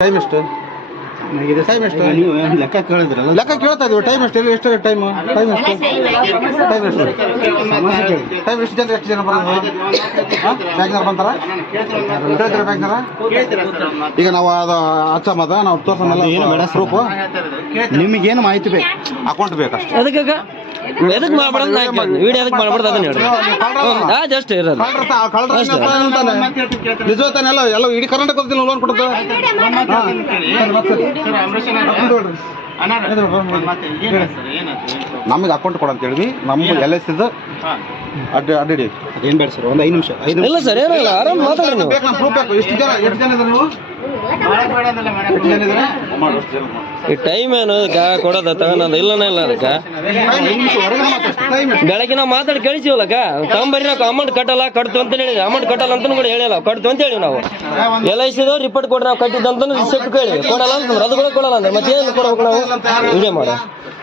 Time ಎಷ್ಟು? Time ಎಷ್ಟು? ನೀವು ಲೆಕ್ಕ ಕೇಳಿದ್ರಲ್ಲ. ಲೆಕ್ಕ ಕೇಳ್ತಾ ಇದೀವಿ. ಟೈಮ್ ಎಷ್ಟು? ಎಲ್ಲಿ ಎಷ್ಟು ಟೈಮ್ ಟೈಮ್ ಎಷ್ಟು? ಟೈಮ್ ಎಷ್ಟು? ಟೈಮ್ ಎಷ್ಟು? ಜನ ಎಷ್ಟು ಜನ ಬರೋದು ಬ್ಯಾಂಕ್ನಾರ ಬಂತಾರ? ಕೇಳ್ತೀರಾ ಬ್ಯಾಂಕ್ನಾರ ಈಗ ನಾವು ಅದು ಹಚ್ಚಮದ ನಾವು ತೋರ್ಸೋಣ ಏನು ಬೇಡ ಸ್ವರೂಪ ನಿಮಗೇನು ಮಾಹಿತಿ ಬೇಕು? ಅಕೌಂಟ್ ಬೇಕಷ್ಟು ಅದಕ್ಕೆ ಎದಕ್ ಮಾಡ್ಬಾರ್ದು ನಾ ವಿಡಿಯೋ ಎದಕ್ ಮಾಡ್ಬಾರ್ದು ಅದನ್ನ ಹೇಳಿ. ಹಾ ಜಸ್ಟ್ ಇರೋದು. ತಾನೆಲ್ಲ ಎಲ್ಲ ಇಡೀ ಕರ್ನಾಟಕ ಲೋನ್ ಕೊಡುತ್ತೆ ನಮಗೆ ಅಕೌಂಟ್ ಕೊಡಂತ ಅಂತ ಹೇಳಿದ್ವಿ. ನಮ್ಮ ಎಲ್ ಎಸ್ ಇದು. ಅಡ್ಡಿ ಅಡ್ಡಿ ಏನು ಬೇಡ ಸರ್ ಒಂದು ಐದು ನಿಮಿಷ ಐದು ಇಲ್ಲ ಸರ್ ಏನಿಲ್ಲ ಆರಾಮ್ ಮಾತಾಡೋಣ ನೀವು. ಬೇಕು ನಮ್ಮ ಪ್ರೂಫ್ ಬೇಕು. ಎಷ್ಟು ಜನ ಎಷ್ಟು ಜನ ಇದ್ದಾರೆ ನೀವು? ಎಷ್ಟು ಜನ ಇದ್ದಾರೆ ಮಾಡು, ಎಷ್ಟು ಜನ ಮಾಡು. ಈ ಟೈಮ್ ಏನು ಅದಕ್ಕೆ ಕೊಡೋದ ತಗೋಣದ ಇಲ್ಲನೇ ಇಲ್ಲ ಅದಕ್ಕೆ? ಬೆಳಗ್ಗೆ ನಾವು ಮಾತಾಡಿ ಕಳಿಸಿವಲ್ಲಕ್ಕ ತಗೊಂಬರಿ ನಾವು ಅಮೌಂಟ್ ಕಟ್ಟಲ್ಲ ಕಟ್ತು ಅಂತ ಹೇಳಿ ಅಮೌಂಟ್ ಕಟ್ಟಲ್ಲ ಅಂತ ಕೂಡ ಹೇಳಿಲ್ಲ ಕಟ್ತು ಅಂತ ಹೇಳಿ ನಾವು. ಎಲ್ ಐ ಸಿದವ್ರು ರಿಪೋರ್ಟ್ ಕೊಡ್ರಿ ನಾವು ಕಟ್ಟಿದ್ದಂತ ರಿಸೆಪ್ಟ್ ಕೇಳಿ ಕೊಡಲ್ಲ ಅಂತಂದ್ರೆ ಅದು ಕೂಡ ಕೊಡಲ್ಲ ಅಂದ್ರೆ ಮತ್ತೆ ಏನು ಕೊಡ್ಬೇಕು ನಾವು? ವಿಡಿಯೋ ಮಾಡ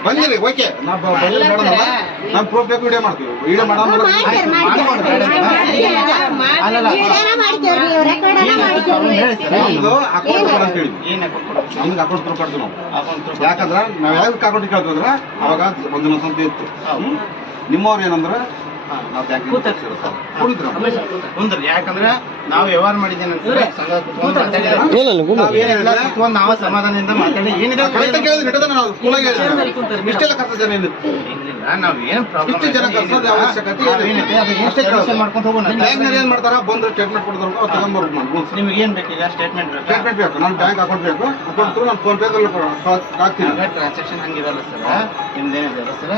ಬಂದಿರಿ ಓಕೆ ನಾವು ಪ್ರೂಫ್ ಬೇಕು ವಿಡಿಯೋ ಮಾಡ್ತೀವಿ. ವಿಡಿಯೋ ಮಾಡೋಣ ಅಕೌಂಟ್ ಕೊಡು ಅಂತ ಹೇಳಿದ್ವಿ. ನಮ್ಗೆ ಅಕೌಂಟ್ ಕೊಡ್ತೀವಿ ನಾವು. ಯಾಕಂದ್ರೆ ನಾವು ಯಾವ್ದು ಕಾಕೊಂಡು ಕೇಳ್ತಂದ್ರೆ ಅವಾಗ ಒಂದು ಸಂತ ಇತ್ತು. ನಿಮ್ಮವ್ರ ಏನಂದ್ರೆ? ನಾವು ಬ್ಯಾಂಕ್ ಕುಳಿದ್ರು ಕುಂದ್ರಿ ಯಾಕಂದ್ರೆ ನಾವು ವ್ಯವಹಾರ ಮಾಡಿದ್ದೇನೆ ಸಂಘ ಕುತ್ಕೊಂಡು ಮಾತಾಡಿದ್ರೆ ಇಲ್ಲ ಇಲ್ಲ. ನಾವೇನೆಲ್ಲ ಕುತ್ಕೊಂಡು ನಾವು ಸಮಾಧಾನದಿಂದ ಮಾತಾಡಿ ಏನಿದೆ ಹಿಡಿದ ನಾವು ಏನು ಪ್ರಾಬ್ಲಮ್ ಇಷ್ಟು ಜನ ಕರ್ಸೋದು ಅವಶ್ಯಕತೆ ಏನಿದೆ? ಕೆಲಸ ಮಾಡ್ಕೊಂಡು ಹೋಗೋಣ? ಬ್ಯಾಂಕ್ನಲ್ಲಿ ಏನ್ ಮಾಡ್ತಾರ ಬಂದು ಸ್ಟೇಟ್ಮೆಂಟ್ ಕೊಡ್ತಾರ ಅವ್ರು ತಗೊಂಡ್ಬರ್ಬೇಕು ಏನು ನಿಮ್ಗೆ. ಏನ್ ಬೇಕೀಗ ಸ್ಟೇಟ್ಮೆಂಟ್ ಬೇಕಾ? ಸ್ಟೇಟ್ಮೆಂಟ್ ಬೇಕು. ನನ್ನ ಬ್ಯಾಂಕ್ ಅಕೌಂಟ್ ಬೇಕು. ಅಕೌಂಟ್ ನಾನು ಫೋನ್ ಪೇದಲ್ಲಿ ಹಾಕ್ತೀನಿ. ಟ್ರಾನ್ಸಾಕ್ಷನ್ ಹಂಗಿರಲ್ಲ ಸರ್. ನಿಮ್ದೇನಿದೆ ಸರ್?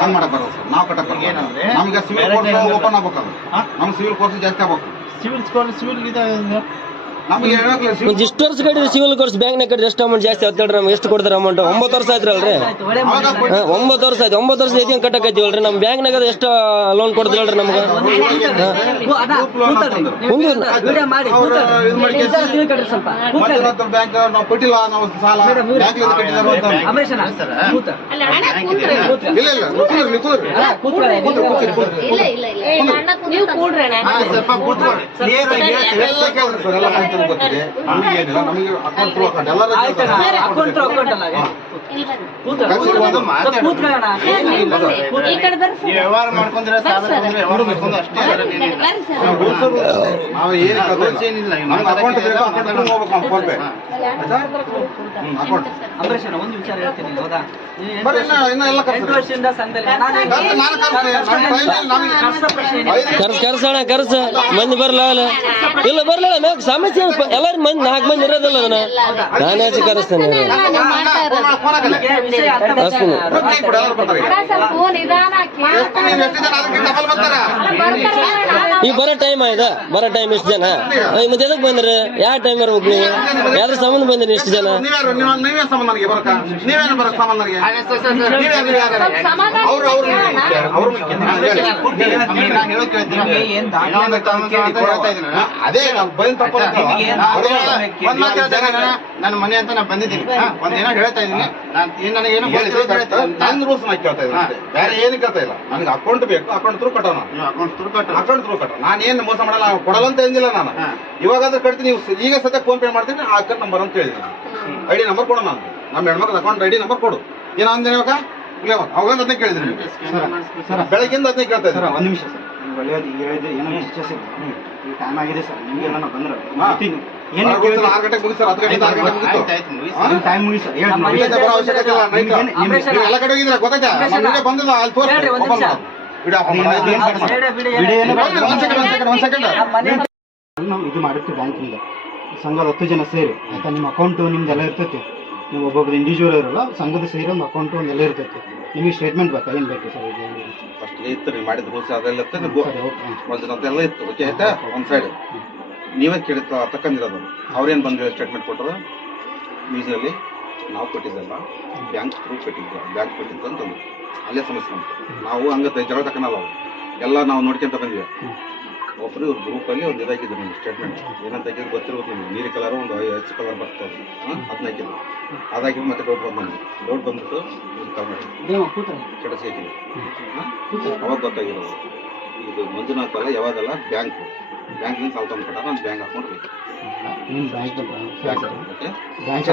ಹಂಗ್ ಮಾಡಕ್ ಬರಲ್ಲ ಸರ್. ನಾವು ಕಟ್ಟಕ್ ಏನಂದ್ರೆ? ನಮ್ಗೆ ಸಿವಿಲ್ ಕೋರ್ಸ್. ಓಪನ್ ಆಗ್ಬೇಕು ಹಾ? ನಮ್ಗೆ ಸಿವಿಲ್ ಕೋರ್ಸ್ ಜಾಸ್ತಿ ಆಗ್ಬೇಕು. ಸಿವಿಲ್ ಸ್ಕೋರ್ ಸಿವಿಲ್ ಇದೆ ನಮ್ಗೆ ಹೇಳ್ಬೇಕಲ್ಲ ಒಂದು ಇಷ್ಟು ವರ್ಷ ಕಟ್ಟಿದ್ರೆ ಸಿವಿಲ್ ಕೋರ್ಸ್ ಬ್ಯಾಂಕ್ನಾಗ ಕಟ್ಟಿದ್ರೆ ಎಷ್ಟು ಅಮೌಂಟ್ ಜಾಸ್ತಿ ಆಗ್ತದೆ ನಮ್ಗೆ? ಎಷ್ಟು ಕೊಡ್ತಾರೆ ಅಮೌಂಟ್ ಒಂಬತ್ತು ವರ್ಷ ಆಯ್ತು ಅಲ್ರಿ ಒಂಬತ್ತು ವರ್ಷ ಆಯ್ತು. ಒಂಬತ್ತು ವರ್ಷ ಐತಿ ಕಟ್ಟಕತ್ತೀವಲ್ರಿ ನಮ್ಮ ಬ್ಯಾಂಕ್ನಾಗ ಎಷ್ಟು ಲೋನ್ ಕೊಡ್ತೀವಿ ಹೇಳ್ರಿ ನಮ್ಗೆ? ಬ್ಯಾಂಕ್ ನಾವು ಕೊಟ್ಟಿಲ್ಲ ನಾವು ಸಾಲ ಬ್ಯಾಂಕ್ ಕಟ್ಟಿದಾರ ಅಂತ ಇಲ್ಲ ಇಲ್ಲ ಗೊತ್ತಿದೆ? ನಮಗೆ ಏನಿಲ್ಲ ಅಕೌಂಟ್ ಥ್ರೂ ಅಕೌಂಟ್ ವ್ಯವಹಾರ ಮಾಡ್ಕೊಂಡ್ರೆ ನಾವು ಏನಿಲ್ಲ. ಅಕೌಂಟ್ ಬೇಕು ಅಕೌಂಟ್ ಥ್ರೂ ಹೋಗ್ಬೇಕು ನಾವು ಫೋನ್ ಪೇ ಅಕೌಂಟ್ ಅಣ್ಣ, ಒಂದು ವಿಚಾರ ಹೇಳ್ತೀನಿ ಹೌದಾ? ಎಂಟು. ವರ್ಷದಿಂದ ಸಂಘದಲ್ಲಿ ಕರ್ಸಿ, ಕರ್ಸ. ಕರ್ಸಣ ಮಂದಿ ಬರ್ಲ ಇಲ್ಲ ಬರ್ಲ ಸಮಸ್ಯೆ ಎಲ್ಲಾರು ಮಂದಿ ನಾಲ್ಕು ಮಂದಿ ಇರೋದಿಲ್ಲ ಅದನ್ನ? ನಾನು ಆಚೆ ಕರೆಸ್ತೇನೆ ಅಷ್ಟೇ. ಫೋನ್ ನಿಧಾನ ಈಗ ಬರೋ ಟೈಮ್ ಆಯ್ತಾ ಬರೋ ಟೈಮ್ ಎಷ್ಟು ಜನ ಮತ್ತೆ ಎದಕ್ ಬಂದ್ರಿ ಯಾವ ಟೈಮ್ ಇರ್ಬೇಕು ನೀವು ಯಾವ್ದ್ರ ಸಂಬಂಧ ಬಂದ್ರಿ ಎಷ್ಟು ಜನ. ಅದೇ. ನನ್ನ ಮನೆ ಅಂತ ನಾ ಬಂದಿದ್ದೀನಿ ಒಂದೇನ ಹೇಳ್ತಾ ಇದ್ದೀನಿ ನಾನು ಏನ್ ನನಗೆ ಏನೋ ಗೊತ್ತಿರೋದು ಹೇಳ್ತಾ ಇದ್ದೀನಿ. ನನ್ನ ರೂಲ್ಸ್ ನಾ ಕೇಳ್ತಾ ಇದ್ದೀನಿ. ಬೇರೆ ಏನು ಕೇಳ್ತಾ ಇಲ್ಲ ನನಗೆ ಅಕೌಂಟ್ ಬೇಕು ಅಕೌಂಟ್ ತ್ರೂ ಕಟ್ಟೋಣ ಅಕೌಂಟ್ ತ್ರೂ ಕಟ್ಟ ಅಕೌಂಟ್ ತ್ರೂ ಕಟ್ಟೋಣ ನಾನು ಏನು ಮೋಸ ಮಾಡಲ್ಲ ಕೊಡಲ್ಲ ಅಂತ ಹೇಳಿಲ್ಲ ನಾನು ಇವಾಗ ಇವಾಗಾದ್ರೂ ಕಟ್ತೀನಿ ನೀವು ಈಗ ಸದ್ಯ ಫೋನ್ ಪೇ ಮಾಡ್ತೀನಿ ಆ ಅಕ್ಕ ನಂಬರ್ ಅಂತ ಹೇಳಿದ್ದೀನಿ ಐ ಡಿ ನಂಬರ್ ಕೊಡು ನಾನು ನಮ್ಮ ಹೆಣ್ಮಕ್ಳ ಅಕೌಂಟ್ ಐ ಡಿ ನಂಬರ್ ಕೊಡು ಏನೋ ಅಂದೇನೆ ಇವಾಗ ಇಲ್ಲ ಅವಾಗ ಅದನ್ನೇ ಕೇಳಿದ್ರಿ ನಿಮಗೆ ಸರ್ ಬೆಳಗ್ಗಿಂದ ಅದನ್ನೇ ಕೇಳ್ತಾ ಸರ್ ಒಂದ್ ನಿಮಿಷ ಸರ್ ನೀವು ಒಳ್ಳೆಯದು ಈಗ ಏನೋ ಟೈಮ್ ಆಗಿದೆ ಸರ್ ನಿಮಗೆ ಎಲ್ಲ ಬಂದ್ರೆ ಸರ್ ನೀವು ಎಲ್ಲ ಕಡೆ ಹೋಗಿದ್ರೆ ಗೊತ್ತಾಯ್ತಾ ಬಂದಿಲ್ಲ ಅಲ್ಲಿ ತೋರಿಸಿ ನಾವು ಇದು ಮಾಡಿರ್ತೀವಿ ಬ್ಯಾಂಕಿಂದ ಸಂಘದ ಹತ್ತು ಜನ ಸೇರಿ. ಆಯ್ತಾ? ನಿಮ್ಮ ಅಕೌಂಟು ನಿಮ್ದೆಲ್ಲ ಇರ್ತೈತಿ. ನೀವು ಒಬ್ಬೊಬ್ರು ಇಂಡಿವಿಜುವಲ್ ಇರಲ್ಲ ಸಂಘದ ಸೇರಿ ಒಂದು ಅಕೌಂಟು ಒಂದೆಲ್ಲ ಇರ್ತೈತಿ. ನಿಮಗೆ ಸ್ಟೇಟ್ಮೆಂಟ್ ಬೇಕಾ? ಏನು ಬೇಕು ಸರ್? ಫಸ್ಟ್ ಇತ್ತು ನೀವು ಮಾಡಿದ ಹೊಸ ಅದೆಲ್ಲ ಇತ್ತು ಅದೆಲ್ಲ ಇತ್ತು ಓಕೆ ಆಯ್ತಾ ಒಂದು ಸೈಡ್ ನೀವೇ ಕೇಳಿ ತಕ್ಕಂದಿರೋದು. ಅವ್ರೇನು ಬಂದು ಸ್ಟೇಟ್ಮೆಂಟ್ ಕೊಟ್ಟರು? ಮ್ಯೂಸಿಯಲ್ಲಿ ನಾವು ಕೊಟ್ಟಿದ್ದಲ್ಲ ಬ್ಯಾಂಕ್ ಥ್ರೂ ಕೊಟ್ಟಿದ್ದು ಬ್ಯಾಂಕ್ ಕೊಟ್ಟಿದ್ದು ಅಂತಂದು ಅಲ್ಲೇ ಸಮಸ್ಯೆ ನಾವು ಹಂಗೆ ಜಗಳ ತಕ್ಕನಲ್ಲ ಅವು ಎಲ್ಲ ನಾವು ನೋಡ್ಕೊಂತ ಬಂದ್ವಿ ಒಬ್ಬರು ಇವ್ರ ಗ್ರೂಪಲ್ಲಿ ಒಂದು ಇದಾಗಿದ್ರು ನಿಮ್ಗೆ ಸ್ಟೇಟ್ಮೆಂಟ್ ಏನಂತ ಹಾಕಿದ್ರು ಗೊತ್ತಿರೋದು ನಿಮ್ಗೆ ನೀಲಿ ಕಲರ್ ಒಂದು ಹಚ್ಚು ಕಲರ್ ಬರ್ತದೆ ಅದನ್ನ ಹಾಕಿದ್ರು ಅದಾಗಿ ಮತ್ತೆ ಡೌಟ್ ಬಂದು ಡೌಟ್ ಬಂದ್ಬಿಟ್ಟು ಸ್ಟೇಟಸ್ ಹಾಕಿದ್ರು ಅವಾಗ ಗೊತ್ತಾಗಿರೋದು ಇದು ಮಂಜುನಾಥ್ ಅಲ್ಲ ಯಾವಾಗಲ್ಲ ಬ್ಯಾಂಕ್ ಬ್ಯಾಂಕಿಂದ ಸಾಲ ತಂದು ಕೊಟ್ಟಾಗ ಒಂದು ಬ್ಯಾಂಕ್ ಅಕೌಂಟ್ ಬೇಕು ಓಕೆ ಬ್ಯಾಂಕ್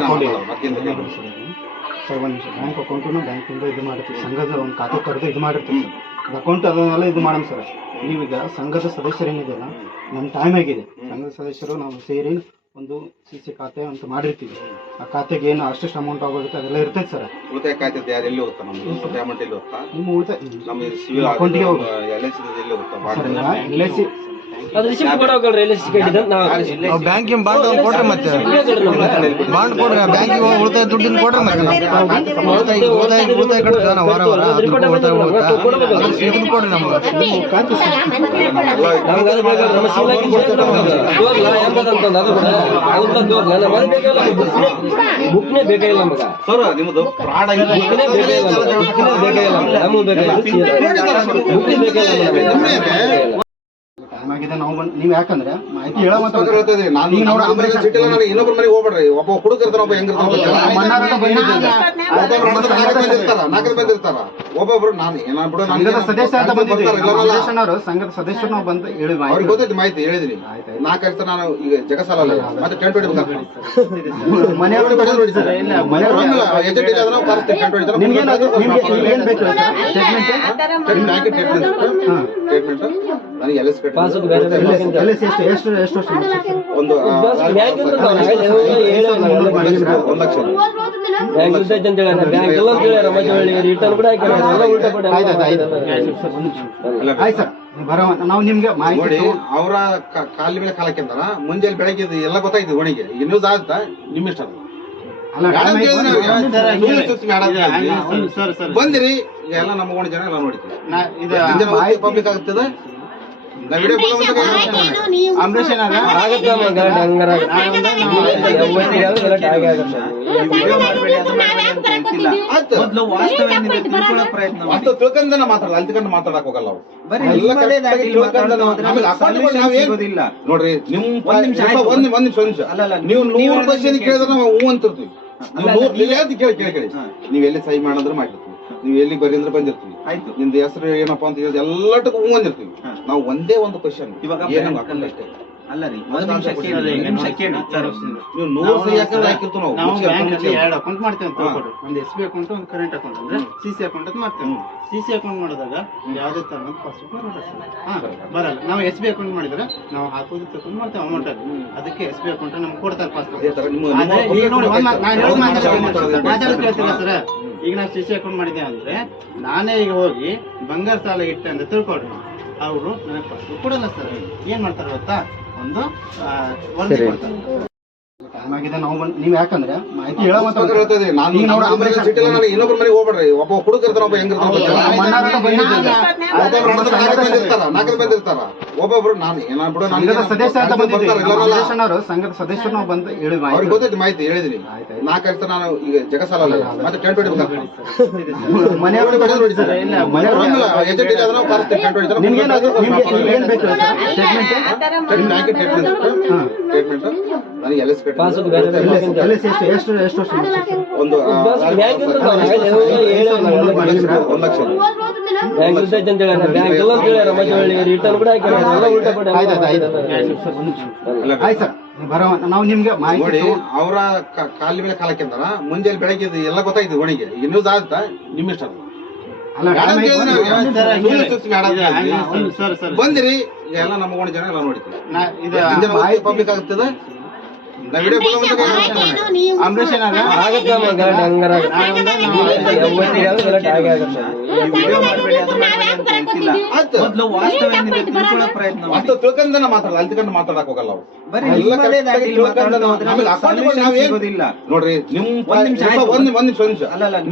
ಸರ್. ಒಂದು ನಿಮಿಷ ಬ್ಯಾಂಕ್ ಅಕೌಂಟನ್ನು ಬ್ಯಾಂಕಿಂದ ಇದು ಮಾಡ್ತೀವಿ ಸಂಘದ ಒಂದು ಖಾತೆ ಕರೆದು ಇದು ಮಾಡಿರ್ತೀವಿ ಸರ್. ಅಕೌಂಟ್ ಅದನ್ನೆಲ್ಲ ಇದು ಮಾಡೋಣ ಸರ್. ನೀವೀಗ ಸಂಘದ ಸದಸ್ಯರು ಏನಿದೆಯಲ್ಲ ನಮ್ಮ ಟೈಮ್ ಆಗಿದೆ. ಸಂಘದ ಸದಸ್ಯರು ನಾವು ಸೇರಿ ಒಂದು ಸಿ ಸಿ ಖಾತೆ ಅಂತ ಮಾಡಿರ್ತೀವಿ. ಆ ಖಾತೆಗೆ ಏನು ಅಷ್ಟೆಷ್ಟು ಅಮೌಂಟ್ ಆಗೋಗುತ್ತೆ ಅದೆಲ್ಲ ಇರ್ತೈತೆ ಸರ್. ಉಳಿತಾಯ ಖಾತೆ ಯಾರು ಎಲ್ಲಿ ಹೋಗ್ತಾ ನಮ್ದು? ಪೇಮೆಂಟ್ ಎಲ್ಲಿ ಹೋಗ್ತಾ? ನಿಮ್ಮ ಉಳಿತಾಯ ನಮ್ಮ ಸಿವಿಲ್ ಅಕೌಂಟಿಗೆ ಹೋಗಿ ಎಲ್ ಐ ಸಿ ಎಲ್ಲಿ ಹೋಗ್ತಾ ಎಲ್ ಐ ಸಿ ಅದು ರಿಸಿಪ್ಟ್ ಎಲ್ಲಿ ಸಿಕ್ಕಿದ್ದು ನಾವು ಬ್ಯಾಂಕಿಂಗ್ ಬಾಂಡ್ ಕೊಡ್ರಿ ಮತ್ತೆ. ಬಾಂಡ್ ಕೊಡ್ರಿ ಬ್ಯಾಂಕಿಗೆ ಉಳಿತಾಯ ದುಡ್ಡಿನ ಕೊಡ್ರಿ ಮತ್ತೆ ನಾವು. ಉಳಿತಾಯ ಉಳಿತಾಯ ಉಳಿತಾಯ ಕಟ್ತೀವಿ ನಾವು ವಾರ ವಾರ. ಅದು ಉಳಿತಾಯ ಉಳಿತಾಯ ಇದನ್ನ ಕೊಡ್ರಿ ನಮ್ಗೆ. ಖಾತೆ ಸರ್ ನಮ್ಗೆ ಅದು ಬೇಕಲ್ಲ ನಮ್ಮ ಅದು ಕೂಡ ಅದು ಬುಕ್ನೇ ಬೇಕಾಗಿಲ್ಲ ನಮಗ? ಸರ್ ನಿಮ್ಮದು ಫ್ರಾಡ್ ಆಗಿ ಬುಕ್ನೇ ಬೇಕಾಗಿಲ್ಲ ಬುಕ್ನೇ ಬೇಕಾಗಿಲ್ಲ ನಮಗೆ? ಬೇಕಾಗಿಲ್ಲ ಬುಕ್ನೇ ಬೇಕಾಗಿಲ್ಲ ಆಗಿದೆ ನಾವು ಬಂದ್ ನೀವು ಯಾಕಂದ್ರೆ ಮಾಹಿತಿ ಹೇಳೋ. ನಾನು ನಮ್ಮ ಮನೆಗೆ ಹೋಗ್ಬೇಡ್ರಿ. ಒಬ್ಬ ಹುಡುಗ ಒಬ್ಬ ಮಂದಿ ಇರ್ತಾರ ಒಬ್ಬೊಬ್ರು ನಾನು ಏನ ಬಿಡು ನನಗೆ ಸಂಘದ ಸದಸ್ಯ ಅಂತ ಬಂದಿದ್ದೀವಿ. ಬರ್ತಾರೆ, ಸಂಘದ ಸದಸ್ಯರು ನಾವು ಬಂದು ಹೇಳಿ ಅವ್ರಿಗೆ ಮಾಹಿತಿ ಗೊತ್ತೈತಿ ಮಾಹಿತಿ ಹೇಳಿದೀನಿ. ಆಯ್ತಾಯ್ತು. ನಾಲ್ಕು ವರ್ಷ ನಾನು ಈಗ ಜಗಸಾಲ ಮತ್ತೆ ಟೆಂಟ್ ಹೊಡಿಬೇಕು. ಸರ್. ಮನೆಯವ್ರು ಏಜೆಂಟ್ ಇಲ್ಲ ಅಂದ್ರೆ ಕರೆಸ್ತೀನಿ ಟೆಂಟ್ ಹೊಡಿತಾರೆ ನಿಮ್ಗೆ ನಿಮ್ಗೆ ಏನ್ ಬೇಕು? ಸ್ಟೇಟ್ಮೆಂಟ್ ನನಗೆ ಎಲ್ ಎಸ್ ಪಾಸ್ಬುಕ್ ಎಷ್ಟು ಎಷ್ಟು ವರ್ಷ ಒಂದು ಒಂದು ಲಕ್ಷ. ಬ್ಯಾಂಕ್ ಅಂತ ಹೇಳಿ ಬ್ಯಾಂಕ್ ಅಂತ ಹೇಳಿ ರಿಟರ್ನ್ ಕೂಡ ಹಾಕಿ. ಉಲ್ಟಾ ಪಲ್ಟಾ ಎಲ್ಲ ಆಯ್ತು ಸರ್, ನೀವು ಬರೋ ನಾವು ನಿಮ್ಗೆ ನೋಡಿ ಅವರ ಕಾಲಿ ಮೇಲೆ ಕಾಲಕ್ಕೆಂದಾರ ಮುಂಜಾನೆ ಬೆಳಗ್ಗೆ ಇದು ಎಲ್ಲ ಗೊತ್ತಾಯ್ತು ಒಣಗಿ ಈಗ ನ್ಯೂಸ್ ಆಗುತ್ತಾ? ನಿಮ್ಮಿಷ್ಟ ಬಂದಿರಿ. ಎಲ್ಲ ನಮ್ಮ ಜನ ಎಲ್ಲ ನೋಡಿದ್ವಿ ಇದು ಪಬ್ಲಿಕ್ ಆಗ್ತದೆ ಅಷ್ಟು ತಿಳ್ಕೊಂಡನ ಮಾತಾಡಲ್ಲ ಮಾತಾಡಕ್ ಹೋಗಲ್ಲ ಅವ್ರು. ನೋಡ್ರಿ ನಿಮ್ ಒಂದ್ ನಿಮಿಷ. ಒಂದ್ ನಿಮಿಷ ನೀವು ನೀವು ನೂರು ಕ್ವಶನ್ ಕೇಳಿದ್ರೆ ನಾವು ಹೂ ಅಂತಿರ್ತೀವಿ. ನೀವು ಅಂತ ಕೇಳಿ ಕೇಳಿ. ನೀವು ಎಲ್ಲಿ ಸಹಿ ಮಾಡಿದ್ರೆ ಮಾಡಿರ್ತೀವಿ ನೀವು ಎಲ್ಲಿ ಬರೀ ಅಂದ್ರೆ ಬಂದಿರ್ತೀವಿ. ಆಯ್ತು. ನಿಮ್ದು ಹೆಸರು ಏನಪ್ಪ ಅಂತ ಹೇಳಿದ್ರೆ ಎಲ್ಲಟಕ್ಕೂ ಹೂ. ಬಂದಿರ್ತೀವಿ ನಾವು ಒಂದೇ ಒಂದು ಕ್ವಶನ್ ಇವಾಗ ಏನೋ bank ಅಷ್ಟೇ. ಅಲ್ಲ ರೀ ನೀವು ನೂರು ಸಹಿ ಹಾಕಿದ್ರೆ ಹಾಕಿರ್ತೀವಿ ನಾವು. ನಾವು ಬ್ಯಾಂಕ್ ಅಲ್ಲಿ ಎರಡು ಅಕೌಂಟ್ ಮಾಡ್ತೇವೆ ಅಂತ. ತಿಳ್ಕೊಡ್ರಿ ಒಂದು ಎಸ್ ಬಿ ಅಕೌಂಟ್ ಒಂದು ಕರೆಂಟ್ ಅಕೌಂಟ್ ಅಂದ್ರೆ ಸಿ ಸಿ ಅಕೌಂಟ್ ಅಂತ ಮಾಡ್ತೇವೆ. ಸಿ ಸಿ ಅಕೌಂಟ್ ಮಾಡಿದಾಗ ಯಾವುದೇ ತರ ಪಾಸ್ಬುಕ್ ಬರಲ್ಲ ಸರ್. ಬರಲ್ಲ. ನಾವು ಎಸ್ ಬಿ ಅಕೌಂಟ್ ಮಾಡಿದ್ರೆ ನಾವು ಹಾಕೋದು ತಗೊಂಡು ಮಾಡ್ತೇವೆ ಅಮೌಂಟ್ ಅಲ್ಲಿ. ಅದಕ್ಕೆ ಎಸ್ ಬಿ ಅಕೌಂಟ್ ನಮ್ಗೆ ಕೊಡ್ತಾರೆ ಪಾಸ್ಬುಕ್ ನೋಡಿ ನಾನ್ ಕೇಳ್ತಿಲ್ಲ ಸರ್. ಈಗ ನಾವು ಸಿ ಸಿ ಅಕೌಂಟ್ ಮಾಡಿದ್ದೆ ಅಂದ್ರೆ ನಾನೇ ಈಗ ಹೋಗಿ ಬಂಗಾರ ಸಾಲ ಇಟ್ಟೆ ಅಂತ ತಿಳ್ಕೊಳ್ರಿ. ಅವರು ನನಗೆ ಕೊಡಲ್ಲ ಸರ್. ಏನ್ ಮಾಡ್ತಾರೆ ಗೊತ್ತಾ? ಒಂದು ವರದಿ ಕೊಡ್ತಾರೆ. ಆಗಿದೆ ನಾವು ಬಂದು ನೀವು ಯಾಕಂದ್ರೆ ಮಾಹಿತಿ ಹೇಳೋ ಹೇಳ್ತದೆ. ನಾನು ಈಗ ನೋಡಿ ನಮ್ಮ ಸಿಟ್ಟಿಲ್ಲ ನನಗೆ ಇನ್ನೊಬ್ಬರ ಮನೆಗೆ ಹೋಗ್ಬೇಡ್ರಿ. ಒಬ್ಬ ಹುಡುಗ ಇರ್ತಾರ ಒಬ್ಬ ಹೆಂಗಿರ್ತಾನ ಗೊತ್ತಿಲ್ಲ. ಮಣ್ಣಾರಣ್ಣ ಬಂದಿದ್ದೀವಿ. ಒಬ್ಬೊಬ್ರು ಹಣದ ನಾಲ್ಕು ಮಂದಿ ಇರ್ತಾರ ನಾಲ್ಕು ಮಂದಿ ಇರ್ತಾರ ಒಬ್ಬೊಬ್ರು ನಾನು ಏನ ಬಿಡು ನನಗೆ ಸಂಘದ ಸದಸ್ಯ ಅಂತ ಬಂದಿದ್ದೀವಿ. ಬರ್ತಾರೆ, ಸಂಘದ ಸದಸ್ಯರು ನಾವು ಬಂದು ಹೇಳಿ ಅವ್ರಿಗೆ ಮಾಹಿತಿ ಗೊತ್ತೈತಿ ಮಾಹಿತಿ ಹೇಳಿದೀನಿ. ನಾಲ್ಕು ವರ್ಷ ನಾನು ಈಗ ಜಗಸಾಲ ಮತ್ತೆ ಟೆಂಟ್ ಹೊಡಿಬೇಕು? ಮನೆಯವ್ರು ಏಜೆಂಟ್ ಇಲ್ಲ ಟೆಂಟ್ ಹೊಡಿತಾರೆ ನಿಮ್ಗೆ ಏನ್ ಬೇಕು? ಸರ್ ಸ್ಟೇಟ್ಮೆಂಟ್ ಹಾ. ಸ್ಟೇಟ್ಮೆಂಟ್ ಒಂದು ನಾವು ಹೇಳಿ ಹೇಳಿ ಒಂದು ಲಕ್ಷ. ಬ್ಯಾಂಕ್ ಇರ್ತೈತೆ ಅಂತ ಹೇಳಿ ಬ್ಯಾಂಕ್ ಇಲ್ಲ ಅಂತ ಹೇಳಿ ಮತ್ತೆ ಒಳ್ಳೆ ರಿಟರ್ನ್ ಕೂಡ ಹಾಕಿ. ಎಲ್ಲ ಉಲ್ಟಾ ಪಲ್ಟಾ ಆಯ್ತು ಆಯ್ತು. ಆಯ್ತು ಸರ್ ಒಂದ್ ನಿಮಿಷ. ಆಯ್ತು ಸರ್ ನೀವು ಬರೋ ನಾವು ನಿಮ್ಗೆ ಮಾಹಿತಿ ನೋಡಿ ಅವರ ಕಾಲ ಮೇಲೆ ಕಾಲಕ್ಕೆ ಮುಂಜಾನೆ ಬೆಳಗ್ಗೆ ಎಲ್ಲ ಗೊತ್ತಾಯ್ತು ಒಣಗಿ ಈಗ ನ್ಯೂಸ್ ಆಗುತ್ತಾ ನಿಮ್ಮ ಇಷ್ಟ ಬಂದಿರಿ. ಎಲ್ಲ ನಮ್ಮ ಜನ ಎಲ್ಲ ನೋಡಿದ್ವಿ ಇದು ಪಬ್ಲಿಕ್ ಆಗ್ತದೆ. ತಿಳ್ಕೊಂಡನ ಮಾತಾಡಲ್ಲ ಅಲ್ಲಿ ತಗೊಂಡು ಮಾತಾಡಕ್ ಹೋಗಲ್ಲ. ನೋಡ್ರಿ ನಿಮ್ ಒಂದ್ ನಿಮಿಷ ಆಯ್ತು. ಒಂದ್ ಒಂದ್ ನಿಮಿಷ.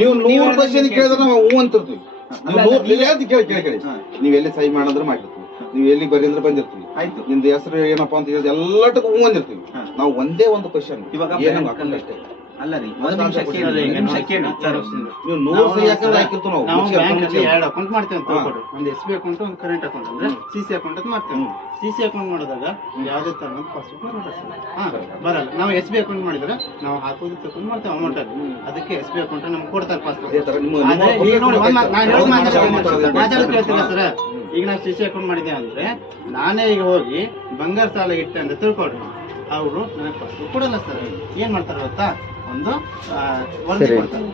ನೀವು ನೂರು ಕ್ವಶನ್ ಕೇಳಿದ್ರೆ ನಾವು ಹೂ ಅಂತಿರ್ತೀವಿ. ಕೇಳಿ ಕೇಳಿ ಕೇಳಿ. ನೀವು ಎಲ್ಲಿ ಸಹಿ ಮಾಡಿದ್ರೆ ಮಾಡಿರ್ತೀವಿ. ನೀವು ಎಲ್ಲಿ ಬರಿ ಅಂದ್ರೆ ಬಂದಿರ್ತೀವಿ. ಆಯ್ತು ನಿಮ್ದು ಹೆಸರು ಏನಪ್ಪಾ ಅಂತ ಹೇಳಿದ್ರೆ ಎಲ್ಲಟಕ್ಕೂ ಒಂದಿರ್ತೀವಿ ನಾವು ಒಂದೇ ಒಂದು ಕ್ವಶನ್ ಇವಾಗ ಅಷ್ಟೇ. ಅಲ್ಲ ರೀ ಒಂದ್ ನಿಮಿಷ ಕೇಳಿ ಒಂದ್ ನಿಮಿಷ ಕೇಳಿ ಸರ್ ನೀವು ನೂರು ಸಹಿ ಹಾಕಿದ್ರೆ ಹಾಕಿರ್ತೀವಿ ನಾವು ನಾವು ಬ್ಯಾಂಕ್ ಅಲ್ಲಿ ಎರಡು ಅಕೌಂಟ್ ಮಾಡ್ತೇವೆ ಅಂತ ಹಾ. ತಿಳ್ಕೊಡ್ರಿ ಒಂದು ಎಸ್ ಬಿ ಅಕೌಂಟ್ ಒಂದು ಕರೆಂಟ್ ಅಕೌಂಟ್ ಅಂದ್ರೆ ಸಿ ಸಿ ಅಕೌಂಟ್ ಅಂತ ಮಾಡ್ತೇವೆ. ಸಿ ಸಿ ಅಕೌಂಟ್ ಮಾಡಿದಾಗ ಯಾವುದೇ ಪಾಸ್ಬುಕ್ ಹಾ ಬರಲ್ಲ. ನಾವು ಎಸ್ ಬಿ ಅಕೌಂಟ್ ಮಾಡಿದ್ರೆ ನಾವು ಹಾಕೋದು ತಗೊಂಡು ಮಾಡ್ತೇವೆ ಅಮೌಂಟ್ ಅಲ್ಲಿ. ಅದಕ್ಕೆ ಎಸ್ ಬಿ ಅಕೌಂಟ್ ನಮ್ಗೆ ಕೊಡ್ತಾರೆ ಪಾಸ್ಬುಕ್. ಮಾತಾಡೋದು ಮಾತಾಡೋದು ಸರ್? ಈಗ ನಾವು ಸಿ ಸಿ ಅಕೌಂಟ್ ಮಾಡಿದೆ ಅಂದ್ರೆ ನಾನೇ ಈಗ ಹೋಗಿ ಬಂಗಾರ ಸಾಲ ಇಟ್ಟೆ ಅಂತ ತಿಳ್ಕೊಡ್ರಿ ಅವರು ನನಗೆ ಕೊಡಲ್ಲ ಸರ್. ಏನ್ ಮಾಡ್ತಾರೆ ಗೊತ್ತಾ? ಒಂದು ಆ, ವರದಿ ಸರಿ. ಕೊಡ್ತಾರೆ